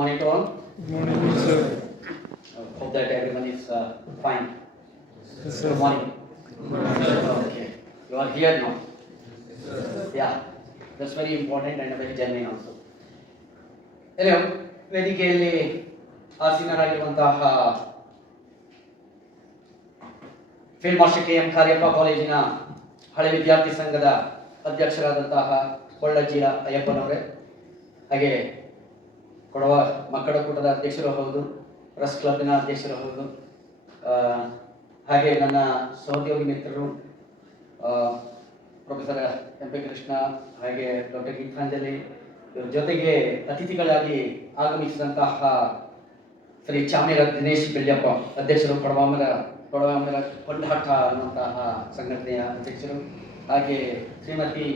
morning to all. Good morning, sir. Uh, Hope that everyone is uh, fine. Yes, sir. Good morning. Okay, you are here now. Yeah, that's very important and very genuine also. Anyway, ವೇದಿಕೆಯಲ್ಲಿ ಆಸೀನರಾಗಿರುವಂತಹ field master K M Cariappa ಕಾಲೇಜಿನ ಹಳೆ ವಿದ್ಯಾರ್ಥಿ ಸಂಘದ ಅಧ್ಯಕ್ಷರಾದಂತಹ ಕೊಳ್ಳಜ್ಜಿಯ ಅಯ್ಯಪ್ಪನವರೇ ಹಾಗೆ ಕೊಡವ ಮಕ್ಕಳ ಕೂಟದ ಅಧ್ಯಕ್ಷರು ಹೌದು, ಪ್ರೆಸ್ ಕ್ಲಬ್ನ ಅಧ್ಯಕ್ಷರು ಹೌದು. ಹಾಗೆ ನನ್ನ ಸಹೋದ್ಯೋಗಿ ಮಿತ್ರರು ಪ್ರೊಫೆಸರ್ ಎಂ ಪಿ ಕೃಷ್ಣ, ಹಾಗೆ ಡಾಕ್ಟರ್ ಗೀತಾಂಜಲಿ, ಇವ್ರ ಜೊತೆಗೆ ಅತಿಥಿಗಳಾಗಿ ಆಗಮಿಸಿದಂತಹ ಶ್ರೀ ಚಾಮೇರ ದಿನೇಶ್ ಬೆಳ್ಯಪ್ಪ ಅಧ್ಯಕ್ಷರು ಕೊಡವಾಮರ ಕೊಡವಾಮರ ಕೊಂಡಾಟ ಅನ್ನುವಂತಹ ಸಂಘಟನೆಯ ಅಧ್ಯಕ್ಷರು, ಹಾಗೆ ಶ್ರೀಮತಿ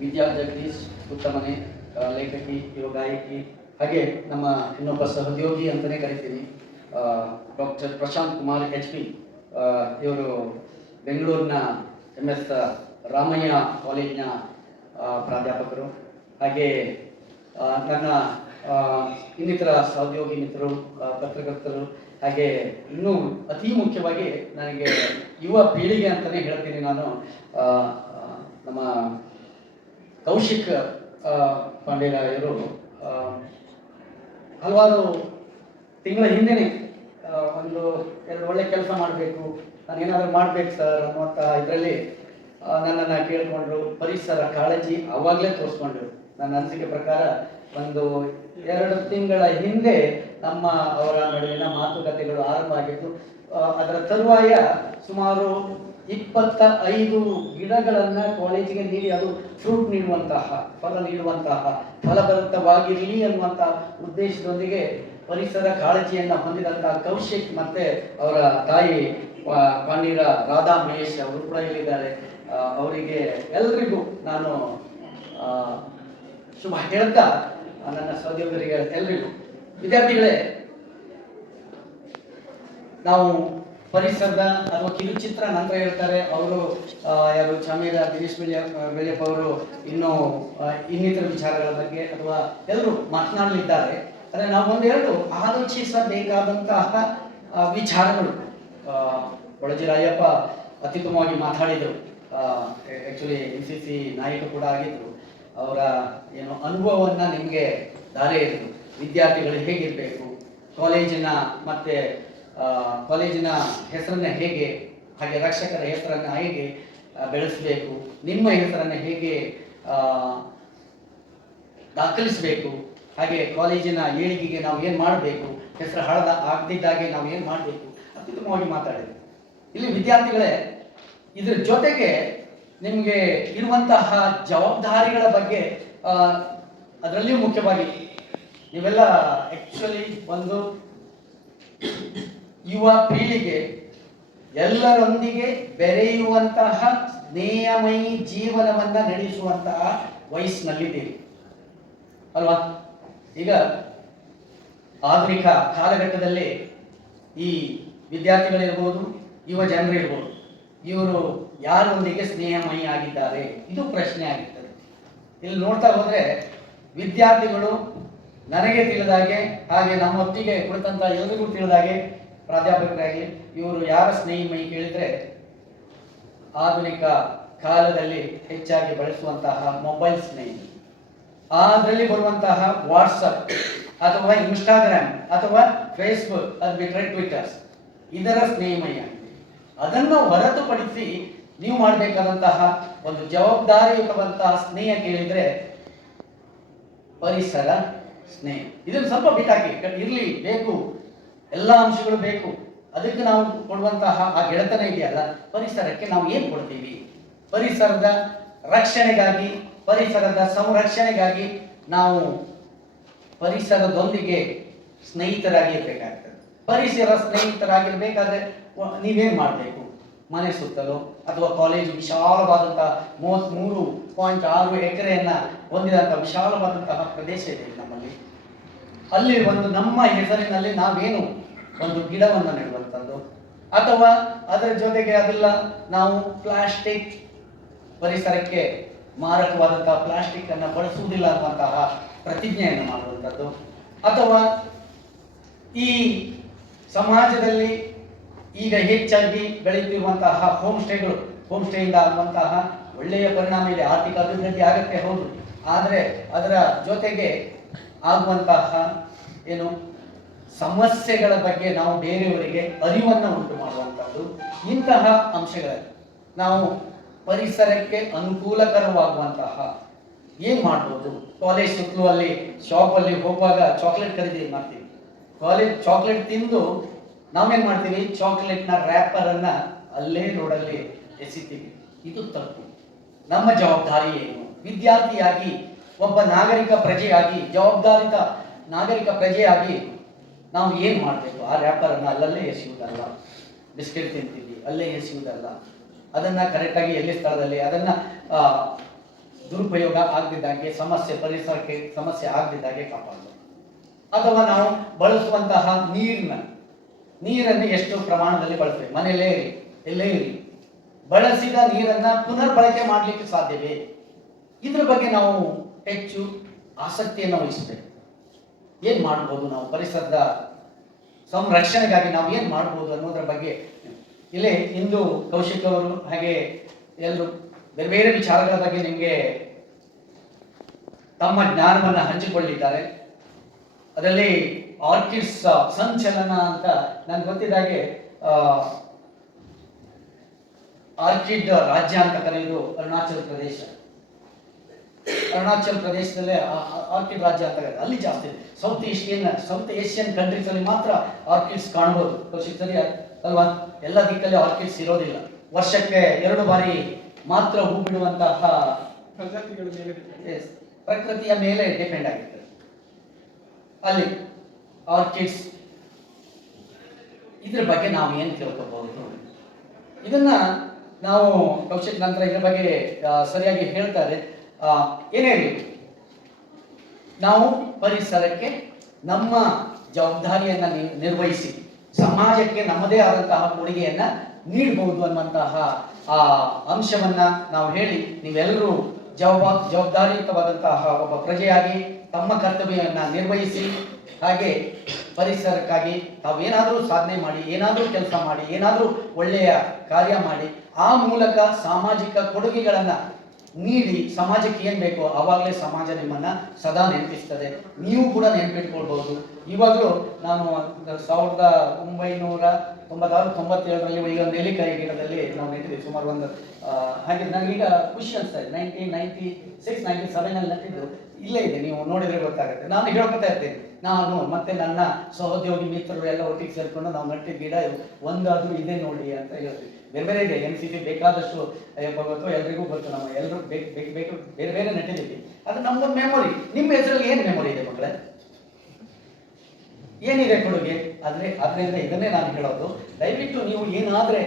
ವಿದ್ಯಾ ಜಗದೀಶ್ ಉತ್ತಮನೆ ಲೇಖಕಿ, ಯುವ ಗಾಯಕಿ ಹಾಗೆ ನಮ್ಮ ಇನ್ನೊಬ್ಬ ಸಹೋದ್ಯೋಗಿ ಅಂತಲೇ ಕರಿತೀನಿ doctor Prashant Kumar H P ಇವರು ಬೆಂಗಳೂರಿನ ಎಂ ಎಸ್ ರಾಮಯ್ಯ ಕಾಲೇಜಿನ ಪ್ರಾಧ್ಯಾಪಕರು. ಹಾಗೆ ನನ್ನ ಇನ್ನಿತರ ಸಹೋದ್ಯೋಗಿ ಮಿತ್ರರು ಪತ್ರಕರ್ತರು. ಹಾಗೆ ಇನ್ನೂ ಅತಿ ಮುಖ್ಯವಾಗಿ ನನಗೆ ಯುವ ಪೀಳಿಗೆ ಅಂತಲೇ ಹೇಳ್ತೀನಿ ನಾನು ನಮ್ಮ ಕೌಶಿಕ್ ಪಾಂಡೇರ ಆ, ಹಲವಾರು ತಿಂಗಳ ಹಿಂದೆನೆ ಒಂದು ಎರಡು ಒಳ್ಳೆ ಕೆಲಸ ಮಾಡಬೇಕು. ನಾನು ಏನಾದರೂ ಮಾಡ್ಬೇಕು ಸರ್ ಅನ್ನುವಂಥ ಇದರಲ್ಲಿ ನನ್ನನ್ನು ಕೇಳಿಕೊಂಡ್ರು. ಪರಿಸರ ಕಾಳಜಿ ಅವಾಗಲೇ ತೋರಿಸ್ಕೊಂಡ್ರು. ನನ್ನ ಅನಿಸಿಕೆ ಪ್ರಕಾರ ಒಂದು ಎರಡು ತಿಂಗಳ ಹಿಂದೆ ನಮ್ಮ ಅವರ ನಡುವಿನ ಮಾತುಕತೆಗಳು ಆರಂಭ ಆಗಿತ್ತು ಅದರ ತರುವಾಯ ಸುಮಾರು ಇಪ್ಪತ್ತ ಐದು ಗಿಡಗಳನ್ನ ಕಾಲೇಜಿಗೆ ನೀಡಿ, ಅದು ಫ್ರೂಟ್ ನೀಡುವಂತಹ, ಫಲ ನೀಡುವಂತಹ ಫಲಭರಿತವಾಗಿರಲಿ ಅನ್ನುವಂತಹ ಉದ್ದೇಶದೊಂದಿಗೆ ಪರಿಸರ ಕಾಳಜಿಯನ್ನ ಹೊಂದಿದಂತಹ ಕೌಶಿಕ್ ಮತ್ತೆ ಅವರ ತಾಯಿ ಪಾಂಡೀರ ರಾಧಾ ಮಹೇಶ್ ಅವರು ಕೂಡ ಇಲ್ಲಿದ್ದಾರೆ. ಅವರಿಗೆ ಎಲ್ರಿಗೂ ನಾನು ಶುಭ ಹೇಳ್ತಾ ನನ್ನ ಸಹೋದ್ಯೋಗರಿಗೆ ಎಲ್ರಿಗೂ. ವಿದ್ಯಾರ್ಥಿಗಳೇ, ನಾವು ಪರಿಸರದ ಅಥವಾ ಕಿರುಚಿತ್ರ ನಂತರ ಹೇಳ್ತಾರೆ, ಅವರು ಯಾರು ಚಾಮೀರ, ದಿನೇಶ್ ಬೆಳ್ಯ ಬೆಳ್ಯಪ್ಪ ಅವರು ಇನ್ನೂ ಇನ್ನಿತರ ವಿಚಾರಗಳ ಬಗ್ಗೆ ಅಥವಾ ಎಲ್ಲರೂ ಮಾತನಾಡಲಿದ್ದಾರೆ. ಆದರೆ ನಾವು ಒಂದೆರಡು ಆಲೋಚಿಸಬೇಕಾದಂತಹ ವಿಚಾರಗಳು. ಒಳಜಿ ರಾಯಪ್ಪ ಅತ್ಯುತ್ತಮವಾಗಿ ಮಾತಾಡಿದರು. ಆ್ಯಕ್ಚುಲಿ ಎನ್ ಸಿ ಸಿ ನಾಯಕ ಕೂಡ ಆಗಿದ್ರು. ಅವರ ಏನು ಅನುಭವವನ್ನು ನಿಮಗೆ ದಾರೆ ಇದ್ದರು ವಿದ್ಯಾರ್ಥಿಗಳು ಹೇಗಿರಬೇಕು ಕಾಲೇಜಿನ ಮತ್ತೆ ಕಾಲೇಜಿನ ಹೆಸರನ್ನ ಹೇಗೆ, ಹಾಗೆ ರಕ್ಷಕರ ಹೆಸರನ್ನ ಹೇಗೆ ಬೆಳೆಸಬೇಕು, ನಿಮ್ಮ ಹೆಸರನ್ನ ಹೇಗೆ ದಾಖಲಿಸಬೇಕು, ಹಾಗೆ ಕಾಲೇಜಿನ ಏಳಿಗೆಗೆ ನಾವು ಏನು ಮಾಡಬೇಕು, ಹೆಸರು ಹಳದ ಆಗದಿದ್ದಾಗೆ ನಾವು ಏನು ಮಾಡಬೇಕು, ಅತ್ಯುತ್ತಮವಾಗಿ ಮಾತಾಡಿದೆ. ಇಲ್ಲಿ ವಿದ್ಯಾರ್ಥಿಗಳೇ, ಇದ್ರ ಜೊತೆಗೆ ನಿಮಗೆ ಇರುವಂತಹ ಜವಾಬ್ದಾರಿಗಳ ಬಗ್ಗೆ ಅದರಲ್ಲಿಯೂ ಮುಖ್ಯವಾಗಿ, ನೀವೆಲ್ಲ ಆಕ್ಚುಲಿ ಒಂದು ಯುವ ಪೀಳಿಗೆ ಎಲ್ಲರೊಂದಿಗೆ ಬೆರೆಯುವಂತಹ ಸ್ನೇಹಮಯಿ ಜೀವನವನ್ನ ನಡೆಸುವಂತಹ ವಯಸ್ಸಿನಲ್ಲಿದ್ದೀವಿ ಅಲ್ವಾ? ಈಗ ಆಧುನಿಕ ಕಾಲಘಟ್ಟದಲ್ಲಿ ಈ ವಿದ್ಯಾರ್ಥಿಗಳಿರ್ಬೋದು, ಯುವ ಜನರಿರ್ಬೋದು, ಇವರು ಯಾರೊಂದಿಗೆ ಸ್ನೇಹಮಯಿ ಆಗಿದ್ದಾರೆ? ಇದು ಪ್ರಶ್ನೆ ಆಗಿರ್ತದೆ. ಇಲ್ಲಿ ನೋಡ್ತಾ ಹೋದ್ರೆ ವಿದ್ಯಾರ್ಥಿಗಳು ನನಗೆ ತಿಳಿದಾಗೆ ಹಾಗೆ ನಮ್ಮೊಟ್ಟಿಗೆ ಕುಳಿತಂತ ಎಲ್ಲರಿಗೂ ತಿಳಿದಾಗೆ ಪ್ರಾಧ್ಯಾಪಕರಾಗಲಿ ಇವರು ಯಾರ ಸ್ನೇಹಿಮಯಿ ಹೇಳಿದ್ರೆ ಆಧುನಿಕ ಕಾಲದಲ್ಲಿ ಹೆಚ್ಚಾಗಿ ಬಳಸುವಂತಹ ಮೊಬೈಲ್ ಸ್ನೇಹಿ ಅದರಲ್ಲಿ ಬರುವಂತಹ ವಾಟ್ಸಪ್ ಅಥವಾ ಇನ್ಸ್ಟಾಗ್ರಾಮ್ ಅಥವಾ ಫೇಸ್ಬುಕ್, ಅದು ಬಿಟ್ಟರೆ ಟ್ವಿಟರ್ಸ್ ಇದರ ಸ್ನೇಹಿಮಯ ಅದನ್ನು ಹೊರತುಪಡಿಸಿ ನೀವು ಮಾಡಬೇಕಾದಂತಹ ಒಂದು ಜವಾಬ್ದಾರಿಯುತವಂತಹ ಸ್ನೇಹ ಕೇಳಿದ್ರೆ ಪರಿಸರ ಸ್ನೇಹ. ಇದನ್ನು ಸ್ವಲ್ಪ ಬಿಟ್ಟಾಕಿ ಇರಲಿ, ಬೇಕು. ಎಲ್ಲ ಅಂಶಗಳು ಬೇಕು. ಅದಕ್ಕೆ ನಾವು ಕೊಡುವಂತಹ ಆ ಗೆಳೆತನ ಇದೆಯಲ್ಲ, ಪರಿಸರಕ್ಕೆ ನಾವು ಏನು ಕೊಡ್ತೀವಿ? ಪರಿಸರದ ರಕ್ಷಣೆಗಾಗಿ, ಪರಿಸರದ ಸಂರಕ್ಷಣೆಗಾಗಿ ನಾವು ಪರಿಸರದೊಂದಿಗೆ ಸ್ನೇಹಿತರಾಗಿ ಇರಬೇಕಾಗ್ತದೆ. ಪರಿಸರ ಸ್ನೇಹಿತರಾಗಿರ್ಬೇಕಾದ್ರೆ ನೀವೇನು ಮಾಡಬೇಕು? ಮನೆ ಸುತ್ತಲೂ ಅಥವಾ ಕಾಲೇಜು ವಿಶಾಲವಾದಂತಹ ಮೂವತ್ತ್ಮೂರು ಪಾಯಿಂಟ್ ಆರು ಎಕರೆಯನ್ನ ಹೊಂದಿದಂತಹ ವಿಶಾಲವಾದಂತಹ ಪ್ರದೇಶ ಇದೆ ನಮ್ಮಲ್ಲಿ. ಅಲ್ಲಿ ಒಂದು ನಮ್ಮ ಹೆಸರಿನಲ್ಲಿ ನಾವೇನು ಒಂದು ಗಿಡವನ್ನು ನೆಡುವಂಥದ್ದು. ಅಥವಾ ಅದರ ಜೊತೆಗೆ ಅದೆಲ್ಲ ನಾವು ಪ್ಲಾಸ್ಟಿಕ್ ಪರಿಸರಕ್ಕೆ ಮಾರಕವಾದಂತಹ ಪ್ಲಾಸ್ಟಿಕ್ ಅನ್ನು ಬಳಸುವುದಿಲ್ಲ ಅನ್ನುವಂತಹ ಪ್ರತಿಜ್ಞೆಯನ್ನು ಮಾಡುವಂಥದ್ದು. ಅಥವಾ ಈ ಸಮಾಜದಲ್ಲಿ ಈಗ ಹೆಚ್ಚಾಗಿ ಬೆಳೆಯುತ್ತಿರುವಂತಹ ಹೋಮ್ ಸ್ಟೇಗಳು ಹೋಮ್ ಸ್ಟೇಯಿಂದ ಆಗುವಂತಹ ಒಳ್ಳೆಯ ಪರಿಣಾಮ ಇದೆ ಆರ್ಥಿಕ ಅಭಿವೃದ್ಧಿ ಆಗುತ್ತೆ, ಹೌದು. ಆದರೆ ಅದರ ಜೊತೆಗೆ ಆಗುವಂತಹ ಏನು ಸಮಸ್ಯೆಗಳ ಬಗ್ಗೆ ನಾವು ಬೇರೆಯವರಿಗೆ ಅರಿವನ್ನು ಉಂಟು ಮಾಡುವಂಥದ್ದು ಇಂತಹ ಅಂಶಗಳಲ್ಲಿ ನಾವು ಪರಿಸರಕ್ಕೆ ಅನುಕೂಲಕರವಾಗುವಂತಹ ಏನು ಮಾಡ್ಬೋದು? ಕಾಲೇಜ್ ಸುತ್ತಲೂ ಅಲ್ಲಿ ಶಾಪಲ್ಲಿ ಹೋಗುವಾಗ ಚಾಕ್ಲೇಟ್ ಖರೀದಿ ಮಾಡ್ತೀವಿ? ಕಾಲೇಜ್ ಚಾಕ್ಲೇಟ್ ತಿಂದು ನಾವೇನು ಮಾಡ್ತೀವಿ? ಚಾಕ್ಲೇಟ್ನ ರ್ಯಾಪರನ್ನು ಅಲ್ಲೇ ರೋಡಲ್ಲಿ ಎಸಿತೀವಿ. ಇದು ತಪ್ಪು. ನಮ್ಮ ಜವಾಬ್ದಾರಿ ಏನು? ವಿದ್ಯಾರ್ಥಿಯಾಗಿ ಒಬ್ಬ ನಾಗರಿಕ ಪ್ರಜೆಯಾಗಿ, ಜವಾಬ್ದಾರಿತ ನಾಗರಿಕ ಪ್ರಜೆಯಾಗಿ ನಾವು ಏನು ಮಾಡಬೇಕು? ಆ ವ್ಯಾಪಾರನ ಅಲ್ಲಲ್ಲೇ ಎಸೆಯುವುದಲ್ಲ. ಬಿಸ್ಕೆಟ್ ತಿಂತೀವಿ, ಅಲ್ಲೇ ಎಸೆಯುವುದಲ್ಲ. ಅದನ್ನು ಕರೆಕ್ಟಾಗಿ ಎಲ್ಲಿ ಸ್ಥಳದಲ್ಲಿ, ಅದನ್ನು ದುರುಪಯೋಗ ಆಗದಿದ್ದಾಗೆ, ಸಮಸ್ಯೆ, ಪರಿಸರಕ್ಕೆ ಸಮಸ್ಯೆ ಆಗದಿದ್ದಾಗೆ ಕಾಪಾಡಬೇಕು. ಅಥವಾ ನಾವು ಬಳಸುವಂತಹ ನೀರಿನ, ನೀರನ್ನು ಎಷ್ಟು ಪ್ರಮಾಣದಲ್ಲಿ ಬಳಸಬೇಕು? ಮನೆಯಲ್ಲೇ ಇರಿ ಎಲ್ಲೇ ಇರಿ. ಬಳಸಿದ ನೀರನ್ನು ಪುನರ್ ಬಳಕೆ ಮಾಡಲಿಕ್ಕೆ ಸಾಧ್ಯವೇ? ಇದ್ರ ಬಗ್ಗೆ ನಾವು ಹೆಚ್ಚು ಆಸಕ್ತಿಯನ್ನು ವಹಿಸಬೇಕು. ಏನು ಮಾಡ್ಬೋದು ನಾವು? ಪರಿಸರದ ಸಂರಕ್ಷಣೆಗಾಗಿ ನಾವು ಏನು ಮಾಡ್ಬೋದು ಅನ್ನೋದ್ರ ಬಗ್ಗೆ ಇಲ್ಲಿ ಇಂದು ಕೌಶಿಕ್ ಅವರು ಹಾಗೆ ಎಲ್ಲರೂ ಬೇರೆ ಬೇರೆ ವಿಚಾರಗಳ ಬಗ್ಗೆ ನಿಮಗೆ ತಮ್ಮ ಜ್ಞಾನವನ್ನು ಹಂಚಿಕೊಳ್ಳಿದ್ದಾರೆ. ಅದರಲ್ಲಿ ಆರ್ಕಿಡ್ಸ್ ಸಂಚಲನ ಅಂತ ನನ್ಗೆ ಗೊತ್ತಿದ್ದಾಗೆ ಆರ್ಕಿಡ್ ರಾಜ್ಯ ಅಂತ ಕರೆಯೋದು ಅರುಣಾಚಲ ಪ್ರದೇಶ. ಅರುಣಾಚಲ್ ಪ್ರದೇಶದಲ್ಲೇ ಆರ್ಕಿಡ್ ರಾಜ್ಯ ಅಂತ ಅಲ್ಲಿ ಜಾಸ್ತಿ ಇದೆ. South Asian South Asian countries ಅಲ್ಲಿ ಮಾತ್ರ ಆರ್ಕಿಡ್ಸ್ ಕಾಣಬಹುದು ಕೌಶಿಕ್ ಸರಿ ಅಲ್ವಾ? ಎಲ್ಲ ದಿಕ್ಕಲ್ಲಿ ಆರ್ಕಿಡ್ಸ್ ಇರೋದಿಲ್ಲ. ವರ್ಷಕ್ಕೆ ಎರಡು ಬಾರಿ ಮಾತ್ರ ಹೂ ಬಿಡುವಂತಹ ಪ್ರಕೃತಿಯ ಮೇಲೆ ಡಿಪೆಂಡ್ ಆಗಿರ್ತದೆ ಅಲ್ಲಿ ಆರ್ಕಿಡ್ಸ್ ಇದ್ರ ಬಗ್ಗೆ ನಾವು ಏನು ತಿಳ್ಕೋಬಹುದು ಇದನ್ನ ನಾವು ಕೌಶಿಕ್ ನಂತರ ಇದ್ರ ಬಗ್ಗೆ ಸರಿಯಾಗಿ ಹೇಳ್ತಾರೆ. ಏನೇ ನಾವು ಪರಿಸರಕ್ಕೆ ನಮ್ಮ ಜವಾಬ್ದಾರಿಯನ್ನ ನಿರ್ವಹಿಸಿ, ಸಮಾಜಕ್ಕೆ ನಮ್ಮದೇ ಆದಂತಹ ಕೊಡುಗೆಯನ್ನ ನೀಡಬಹುದು ಅನ್ನುವಂತಹ, ಆ, ಅಂಶವನ್ನ ನಾವು ಹೇಳಿ ನೀವೆಲ್ಲರೂ ಜವಾಬ, ಜವಾಬ್ದಾರಿಯುತವಾದಂತಹ ಒಬ್ಬ ಪ್ರಜೆಯಾಗಿ ತಮ್ಮ ಕರ್ತವ್ಯವನ್ನ ನಿರ್ವಹಿಸಿ, ಹಾಗೆ ಪರಿಸರಕ್ಕಾಗಿ ತಾವು ಏನಾದರೂ ಸಾಧನೆ ಮಾಡಿ, ಏನಾದರೂ ಕೆಲಸ ಮಾಡಿ, ಏನಾದರೂ ಒಳ್ಳೆಯ ಕಾರ್ಯ ಮಾಡಿ, ಆ ಮೂಲಕ ಸಾಮಾಜಿಕ ಕೊಡುಗೆಗಳನ್ನ ನೀಡಿ ಸಮಾಜಕ್ಕೆ ಏನ್ ಬೇಕೋ ಆವಾಗಲೇ ಸಮಾಜ ನಿಮ್ಮನ್ನು ಸದಾ ನೆನಪಿಸ್ತದೆ. ನೀವು ಕೂಡ ನೆನಪಿಟ್ಕೊಳ್ಬಹುದು. ಇವಾಗಲೂ ನಾನು ಸಾವಿರದ ಒಂಬೈನೂರ ತೊಂಬತ್ತಾರು, ತೊಂಬತ್ತೇಳರಲ್ಲಿ ಈಗ ನೆಲ್ಲಿಕಾಯಿ ಗಿಡದಲ್ಲಿ ನಾವು ನೆಟ್ಟಿದ್ದೀವಿ, ಸುಮಾರು ಒಂದು ಹಾಗೆ ನನಗೀಗ ಖುಷಿ ಅನಿಸ್ತಾ ಇದೆ. ನೈನ್ಟೀನ್ ನೈನ್ಟಿ ಸಿಕ್ಸ್ ನೈನ್ಟಿ ಸೆವೆನಲ್ಲಿ ನೆಟ್ಟಿದ್ದು ಇಲ್ಲೇ ಇದೆ, ನೀವು ನೋಡಿದ್ರೆ ಗೊತ್ತಾಗುತ್ತೆ. ನಾನು ಹೇಳ್ಕೊತಾ ಇರ್ತೇನೆ. ನಾನು ಮತ್ತೆ ನನ್ನ ಸಹೋದ್ಯೋಗಿ ಮಿತ್ರರು ಎಲ್ಲ ಒಟ್ಟಿಗೆ ಸೇರ್ಕೊಂಡು ನಾವು ನಟ್ಟಿದ್ದ ಗಿಡ ಒಂದಾದ್ರೂ ಇದೆ ನೋಡಿ ಅಂತ ಹೇಳ್ತೀವಿ. ಬೇರೆ ಬೇರೆ ಇದೆ. ಎನ್ ಸಿ ಸಿ ಬೇಕಾದಷ್ಟು ಗೊತ್ತು, ಎಲ್ರಿಗೂ ಗೊತ್ತು ನಮ್ಮ ಎಲ್ಲರೂ ಬೇಕು ಬೇಕು ಬೇಕು, ಬೇರೆ ಬೇರೆ ನಟಿದ್ದೀವಿ ಅದು ನಮ್ದೊಂದು ಮೆಮೊರಿ ನಿಮ್ಮ ಹೆಸರಲ್ಲಿ ಏನು ಮೆಮೊರಿ ಇದೆ ಮಕ್ಕಳೇ? ಏನಿದೆ ಕೊಡುಗೆ? ಆದ್ರೆ ಅದರಿಂದ ಇದನ್ನೇ ನಾನು ಹೇಳೋದು. ದಯವಿಟ್ಟು ನೀವು ಏನಾದ್ರೆ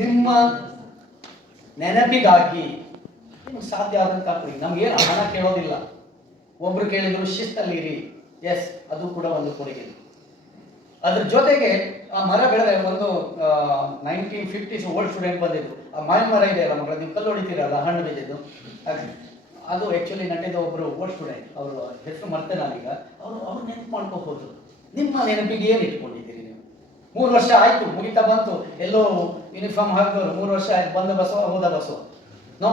ನಿಮ್ಮ ನೆನಪಿಗಾಗಿ ನಿಮ್ಗೆ ಸಾಧ್ಯ ಆದಂತ ಕೊಡಿ ಏನು ಹಣ ಕೇಳೋದಿಲ್ಲ. ಒಬ್ರು ಕೇಳಿದ್ರು ಶಿಸ್ತಲ್ಲಿರಿ. ಎಸ್ ಅದು ಕೂಡ ಒಂದು ಕೊಡುಗೆ. ಅದ್ರ ಜೊತೆಗೆ ಆ ಮರ ಬೆಳೆದ ಒಂದು ನೈನ್ಟೀನ್ ಫಿಫ್ಟೀಸ್ ಓಲ್ಡ್ ಸ್ಟೂಡೆಂಟ್ ಬಂದಿದ್ದು ಆ ಮಾವಿನ ಮರ ಇದೆ ಅಲ್ಲ ಮಗಳ ನೀವು ಕಲ್ಲು ಹೊಡಿತೀರಲ್ಲ ಹಣ್ಣು ಬಿದ್ದಿದ್ದು. ಅದು ಆ್ಯಕ್ಚುಲಿ ನಟಿದ ಒಬ್ಬರು ಓಲ್ಡ್ ಸ್ಟೂಡೆಂಟ್ ಅವರು ಹೆಸರು ಮರ್ತೆ ನಾನೀಗ. ಅವರು, ಅವ್ರು ನೆನಪು ಮಾಡ್ಕೋಬಹುದು ನಿಮ್ಮ ನೆನಪಿಗೆ ಏನು ಇಟ್ಕೊಂಡಿದ್ದೀರಿ ನೀವು? ಮೂರು ವರ್ಷ ಆಯಿತು, ಮುಗಿತಾ ಬಂತು. ಎಲ್ಲೋ ಯೂನಿಫಾರ್ಮ್ ಹಾಕಿದವರು ಮೂರು ವರ್ಷ ಆಯ್ತು, ಬಂದ ಬಸೋ ಹೋದ ಬಸೋ no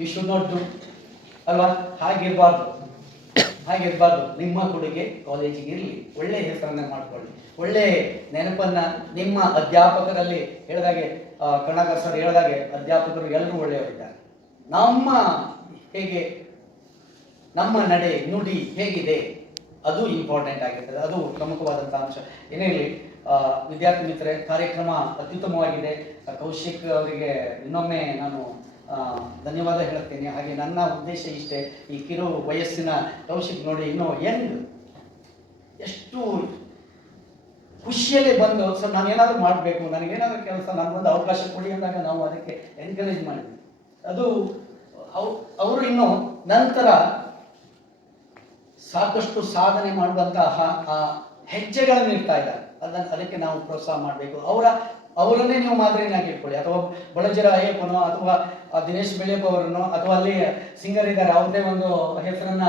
you should not do ಅಲ್ವಾ? ಹಾಗಿರ್ಬಾರ್ದು. ಹಾಗಿರ್ಬಾರ್ದು ನಿಮ್ಮ ಕೊಡುಗೆ ಕಾಲೇಜಿಗೆ ಇರಲಿ. ಒಳ್ಳೆಯ ಹೆಸರನ್ನ ಮಾಡ್ಕೊಳ್ಳಿ. ಒಳ್ಳೆ ನೆನಪನ್ನ ನಿಮ್ಮ ಅಧ್ಯಾಪಕರಲ್ಲಿ ಹೇಳಿದಾಗೆ ಕಣಕರ್ ಸರ್ ಹೇಳಿದಾಗೆ ಅಧ್ಯಾಪಕರು ಎಲ್ಲರೂ ಒಳ್ಳೆಯವರಿದ್ದಾರೆ. ನಮ್ಮ ಹೇಗೆ, ನಮ್ಮ ನಡೆ, ನುಡಿ ಹೇಗಿದೆ? ಅದು ಇಂಪಾರ್ಟೆಂಟ್ ಆಗಿರ್ತದೆ. ಅದು ಪ್ರಮುಖವಾದಂಥ ಅಂಶ. ಏನೇ ಇರಲಿ ವಿದ್ಯಾರ್ಥಿ ಮಿತ್ರರೇ, ಕಾರ್ಯಕ್ರಮ ಅತ್ಯುತ್ತಮವಾಗಿದೆ. ಕೌಶಿಕ್ ಅವರಿಗೆ ಇನ್ನೊಮ್ಮೆ ನಾನು ಧನ್ಯವಾದ ಹೇಳ್ತೇನೆ. ಹಾಗೆ ನನ್ನ ಉದ್ದೇಶ ಇಷ್ಟೇ, ಈ ಕಿರು ವಯಸ್ಸಿನ ಕೌಶಿಕ್ ನೋಡಿ ಇನ್ನೂ ಯಂಗ್ ಎಷ್ಟು ಖುಷಿಯಲ್ಲಿ ಬಂದು, ಸರ್, ನಾನು ಏನಾದರೂ ಮಾಡಬೇಕು ನನಗೇನಾದರೂ ಕೆಲಸ ನನಗೊಂದು ಅವಕಾಶ ಕೊಡಿ ಅಂದಾಗ ನಾವು ಅದಕ್ಕೆ ಎನ್ಕರೇಜ್ ಮಾಡಿದ್ವಿ. ಅದು ಅವರು ಇನ್ನು ನಂತರ ಸಾಕಷ್ಟು ಸಾಧನೆ ಮಾಡುವಂತಹ ಆ ಹೆಜ್ಜೆಗಳನ್ನು ಇಡ್ತಾ ಇದ್ದಾರೆ. ಅದನ್ನು, ಅದಕ್ಕೆ ನಾವು ಪ್ರೋತ್ಸಾಹ ಮಾಡಬೇಕು. ಅವರ ಅವರನ್ನೇ ನೀವು ಮಾದರಿಯನ್ನಾಗಿ ಇಟ್ಕೊಳ್ಳಿ. ಅಥವಾ ಬಳಜರ ಅಯ್ಯಪ್ಪನೋ, ಅಥವಾ ದಿನೇಶ್ ಬೆಳ್ಯಪ್ಪ ಅವರನ್ನು, ಅಥವಾ ಅಲ್ಲಿ ಸಿಂಗರ್ ಇದ್ದಾರೆ ಅವ್ರದೇ ಒಂದು ಹೆಸರನ್ನ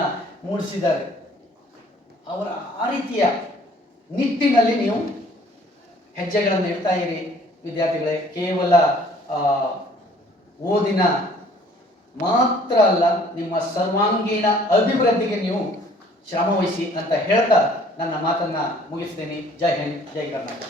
ಮೂಡಿಸಿದ್ದಾರೆ. ಅವರ ಆ ರೀತಿಯ ನಿಟ್ಟಿನಲ್ಲಿ ನೀವು ಹೆಜ್ಜೆಗಳನ್ನು ಇಡ್ತಾ ಇರಿ, ವಿದ್ಯಾರ್ಥಿಗಳೇ. ಕೇವಲ ಓದಿನ ಮಾತ್ರ ಅಲ್ಲ, ನಿಮ್ಮ ಸರ್ವಾಂಗೀಣ ಅಭಿವೃದ್ಧಿಗೆ ನೀವು ಶ್ರಮವಹಿಸಿ ಅಂತ ಹೇಳ್ತಾ ನನ್ನ ಮಾತನ್ನ ಮುಗಿಸ್ತೇನೆ. ಜೈ ಹಿಂದ್, ಜೈ ಕರ್ನಾಟಕ.